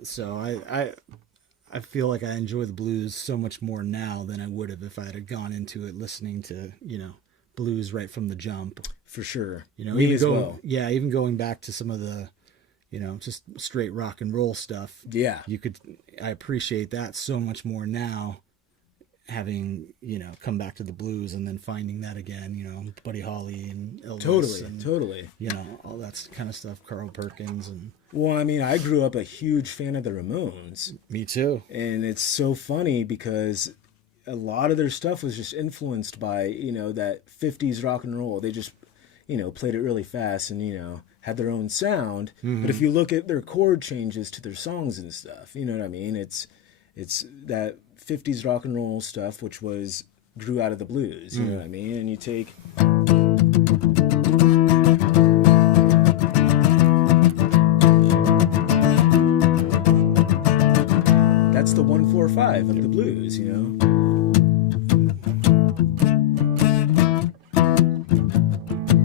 so I feel like I enjoy the blues so much more now than I would have if I had gone into it listening to, you know, blues right from the jump. For sure. You know, Me as well. Yeah, even going back to some of the, you know, just straight rock and roll stuff. Yeah. I appreciate that so much more now, having, you know, come back to the blues and then finding that again, you know, Buddy Holly and Elvis. Totally. You know, all that kind of stuff, Carl Perkins and... Well, I mean, I grew up a huge fan of the Ramones. Me too. And it's so funny because a lot of their stuff was just influenced by, you know, that 50s rock and roll. They just, you know, played it really fast and, you know, had their own sound. Mm-hmm. But if you look at their chord changes to their songs and stuff, you know what I mean? It's that 50s rock and roll stuff, which grew out of the blues, you know what I mean? And you take... That's the 1-4-5 of the blues, you know?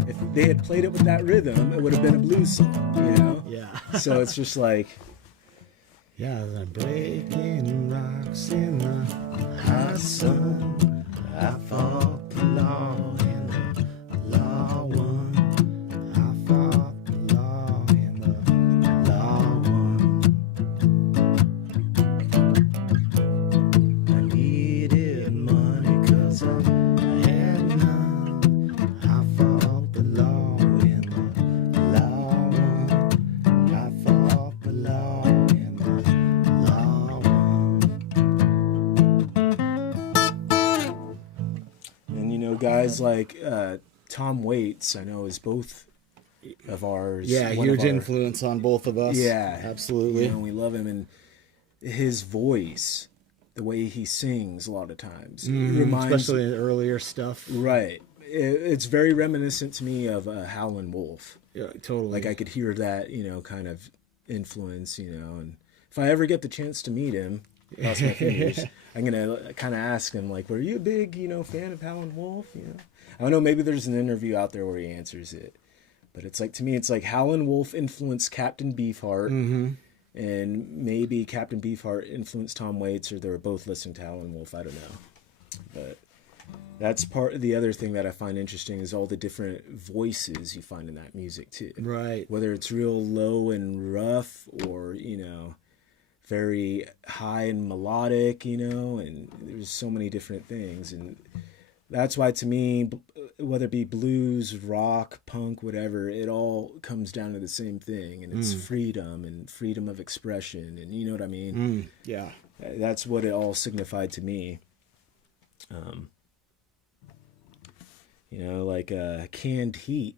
If they had played it with that rhythm, it would have been a blues song, you know? Yeah. So it's just like... Yeah, the breaking rocks in the hot sun. I fought the law and the law won. I fought the law and the law won. I needed money 'cause I had none. I fought the law and the law won. I fought the law and the law won. And, you know, guys like Tom Waits, I know, is both of ours. Yeah, huge influence on both of us. Yeah. Absolutely. You know, we love him. And his voice, the way he sings a lot of times. Especially the earlier stuff. Right. It's very reminiscent to me of Howlin' Wolf. Yeah, totally. Like I could hear that, you know, kind of influence, you know. And if I ever get the chance to meet him, cross my fingers, I'm going to kind of ask him, like, were you a big, you know, fan of Howlin' Wolf? You know, I don't know, maybe there's an interview out there where he answers it. But it's like, to me, it's like Howlin' Wolf influenced Captain Beefheart, and maybe Captain Beefheart influenced Tom Waits, or they were both listening to Howlin' Wolf. I don't know. But that's part of the other thing that I find interesting is all the different voices you find in that music too. Right. Whether it's real low and rough, or, you know, very high and melodic, you know, and there's so many different things. And that's why, to me, whether it be blues, rock, punk, whatever, it all comes down to the same thing, and it's freedom and freedom of expression, and you know what I mean? Yeah. That's what it all signified to me. You know, like Canned Heat.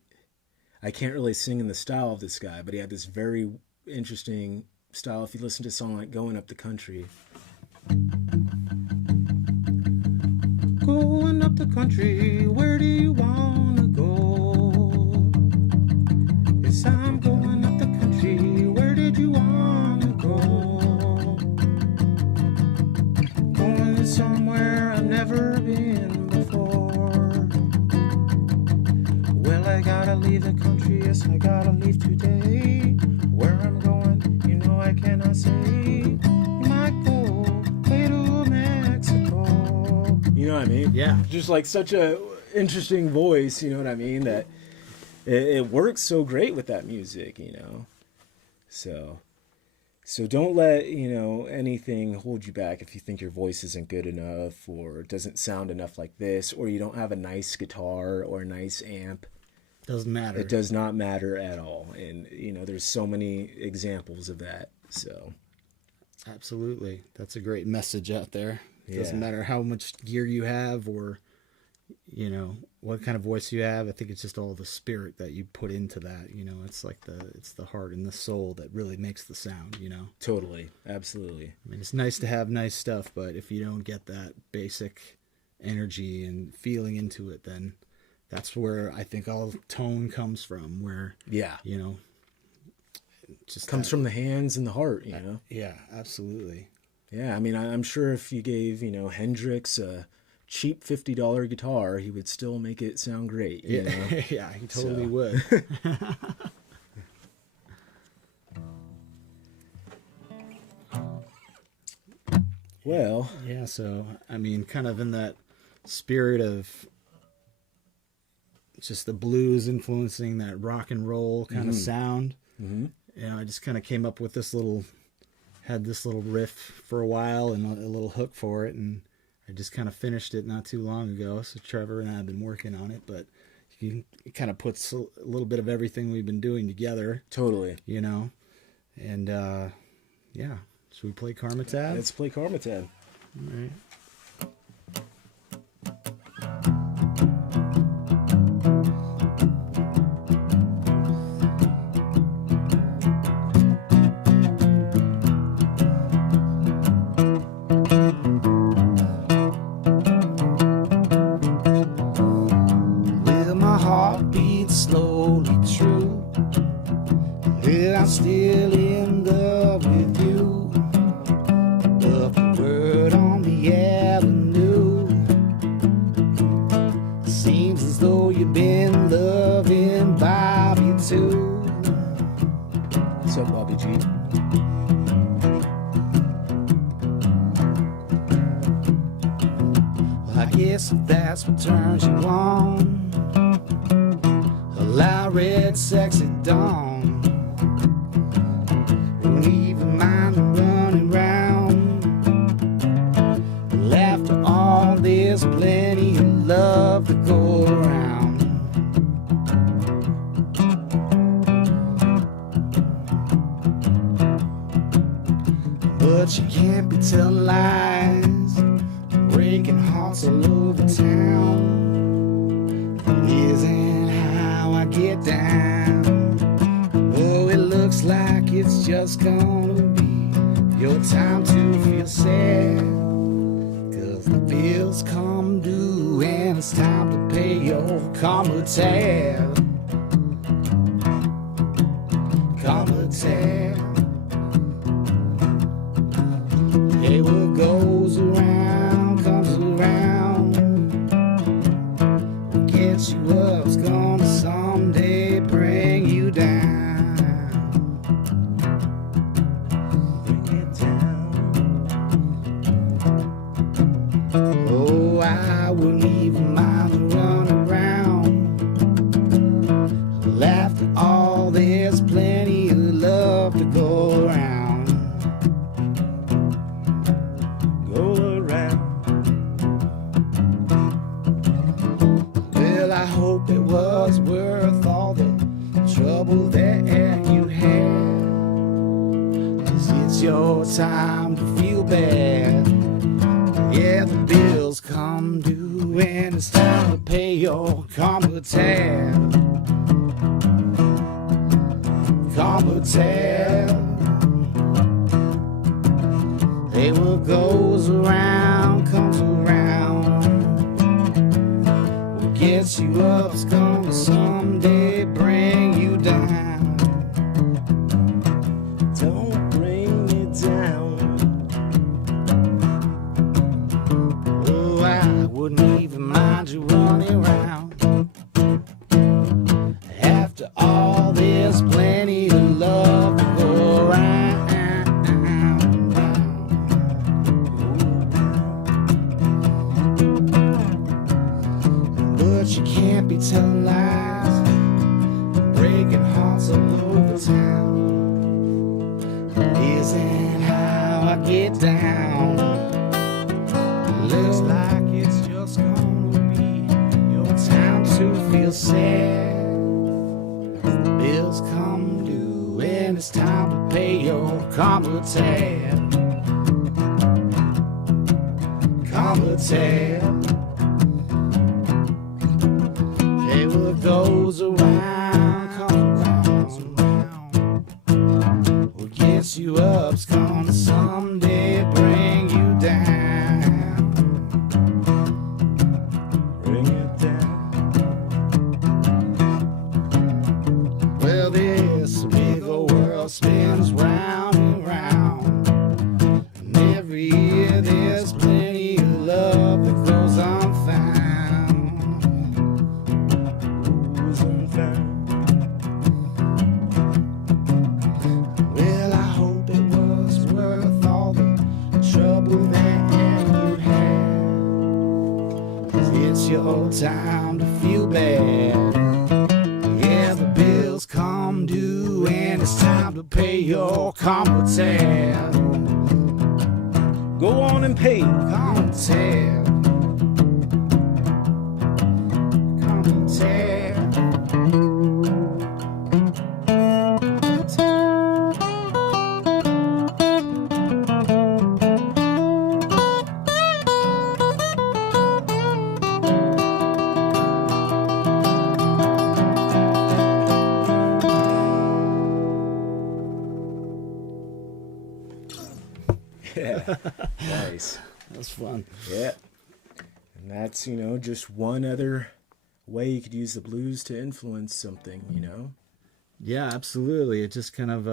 I can't really sing in the style of this guy, but he had this very interesting style. If you listen to a song like Going Up the Country. Going up the country, where do you want to go? Yes, I'm going up the country, where did you want to go? Going somewhere I've never been before. Well, I gotta leave the country, yes, I gotta leave today. Where I'm going, you know I cannot say. Might go to Mexico. You know what I mean? Yeah. Just like such a interesting voice, you know what I mean? That it works so great with that music, you know? So don't let, you know, anything hold you back if you think your voice isn't good enough, or doesn't sound enough like this, or you don't have a nice guitar or a nice amp. Doesn't matter. It does not matter at all. And, you know, there's so many examples of that. So Absolutely. That's a great message out there. It Yeah. doesn't matter how much gear you have, or, you know, what kind of voice you have. I think it's just all the spirit that you put into that. You know, it's like it's the heart and the soul that really makes the sound, you know? totally. Absolutely. I mean, it's nice to have nice stuff, but if you don't get that basic energy and feeling into it, then that's where I think all tone comes from, where, Yeah. you know, it just Comes from the hands and the heart, you know? Yeah, absolutely. Yeah, I mean, I'm sure if you gave, you know, Hendrix a cheap $50 guitar, he would still make it sound great, you know? Yeah, he totally So. would. Well, Yeah, so, I mean, kind of in that spirit of just the blues influencing that rock and roll kind of sound, you know, I just kind of came up with had this little riff for a while and a little hook for it, and I just kind of finished it not too long ago. So Trevor and I have been working on it, but it kind of puts a little bit of everything we've been doing together, totally. you know, and yeah. Should we play Karma Tab? Let's play Karma Tab. All right. Well, my heart beats slowly true. Well, I'm still in love with you. But the word on the avenue seems as though you've been loving Bobby too. What's up, Bobby G? Well, I guess if that's what turns you on, a loud red sexy dawn. Won't even mind running round. Well, after all, there's plenty of love to go around. But you can't be telling lies, breaking hearts all over town. It isn't how I get down. Oh, it looks like it's just gonna be your time to feel sad. 'Cause the bills come due and it's time to pay your karma tab. Karma tab. Yeah, what goes around comes around. What gets you up's gonna someday break. all, there's plenty of love to go around. Go around. Well, I hope it was worth all the trouble that you had. 'Cause it's your time to feel bad. Yeah, the bills come due and it's time to pay your karma tab. Karma tab. Hey, what goes around comes around. What gets you up is gonna someday bring you down. Don't bring me down. Oh, I wouldn't even mind you running around. After all, there's plenty of love to go around. But you can't be telling lies, breaking hearts all over town. It isn't how I get down. Looks like it's just gonna be your time to feel sad. Bills come due and it's time to pay your karma tab. Karma tab. Hey, what goes around comes around. What gets you up's gonna someday bring you down. Bring it down. Well, this big old world spins round and round, and every year there's plenty of love that goes unfound. Goes unfound. Well, I hope it was worth all the trouble that you had. 'Cause it's your time to feel bad. Yeah, the bills come due and it's time to pay your karma tab. Go on and pay. Karma tab. Karma tab. Yeah. Nice. That's fun. Yeah. And that's, you know, just one other way you could use the blues to influence something, you know? Yeah, absolutely. It just kind of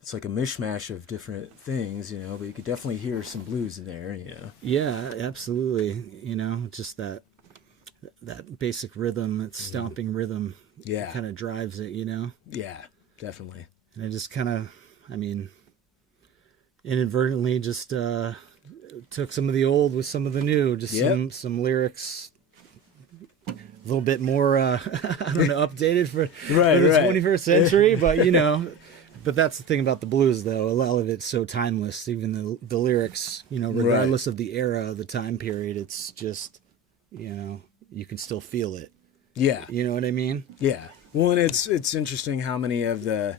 It's like a mishmash of different things, you know, but you could definitely hear some blues in there, you know? yeah, absolutely. You know, just that basic rhythm, that stomping rhythm, Yeah. kind of drives it. You know, Yeah, definitely. and it just kind of, I mean, inadvertently just took some of the old with some of the new. Just Yep. some lyrics. A little bit more, I don't know, updated for Right, the right. 21st century, but you know, but that's the thing about the blues, though. A lot of it's so timeless. Even the lyrics, you know, regardless of the era, the time period, it's just, you know, you can still feel it. Yeah. You know what I mean? Yeah. Well, and it's interesting how many of the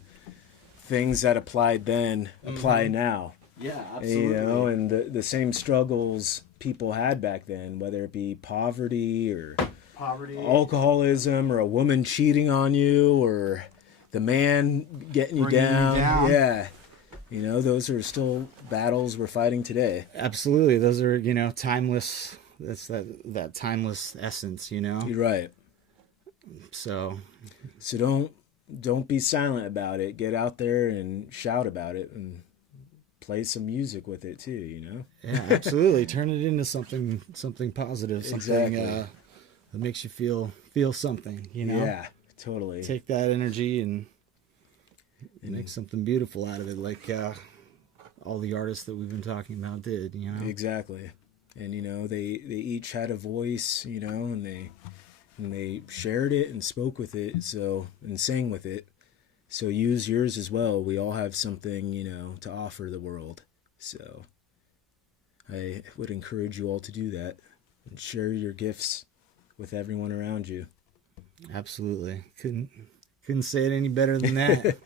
things that applied then apply now. Yeah, You know, and the same struggles people had back then, whether it be poverty or Poverty. alcoholism or a woman cheating on you or the man getting you Bringing you down. down. Yeah. You know, those are still battles we're fighting today. Absolutely. Those are, you know, timeless. That's that timeless essence, you know? You're right. So, So don't be silent about it. Get out there and shout about it and play some music with it too, you know? yeah, absolutely. Turn it into something positive, something Exactly. that makes you feel something, you know? Yeah, totally. Take that energy and make something beautiful out of it, like all the artists that we've been talking about did, you know? Exactly. And, you know, they each had a voice, you know, and they and they shared it and spoke with it, and sang with it. So use yours as well. We all have something, to offer the world. So I would encourage you all to do that and share your gifts with everyone around you. Absolutely. Couldn't say it any better than that.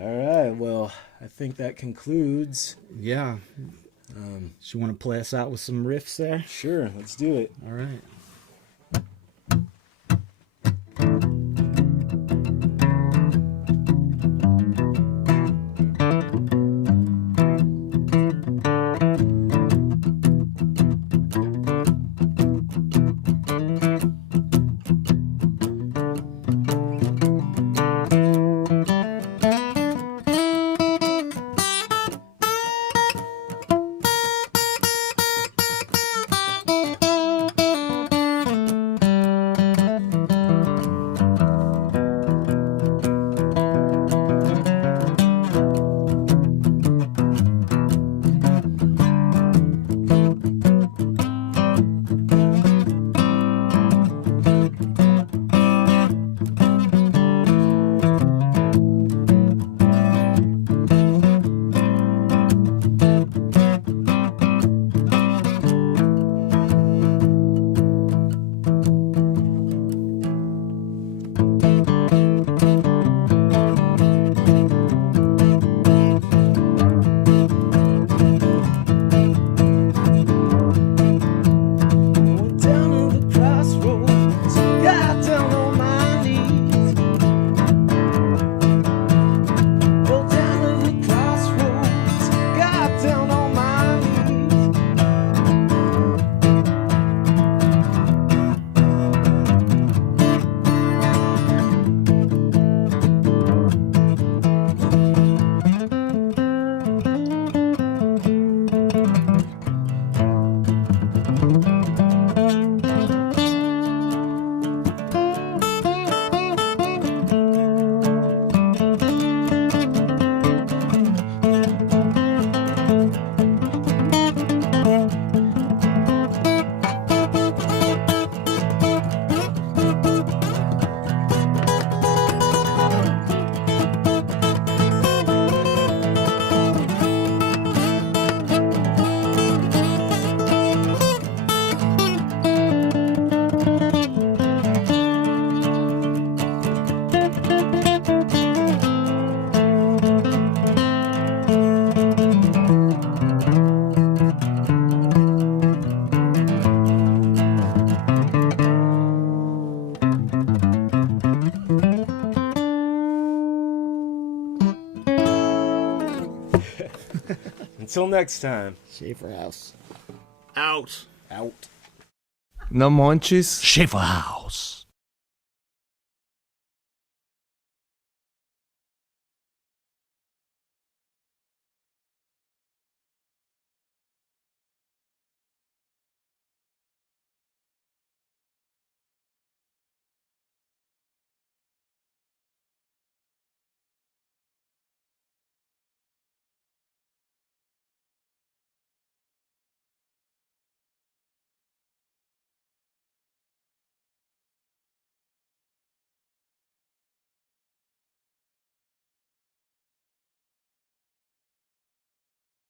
All right. Well, I think that concludes. Yeah. You want to play us out with some riffs there? Sure. Let's do it. All right. Until next time. Schafer Haus. Out. Out. No montes. Schafer Haus.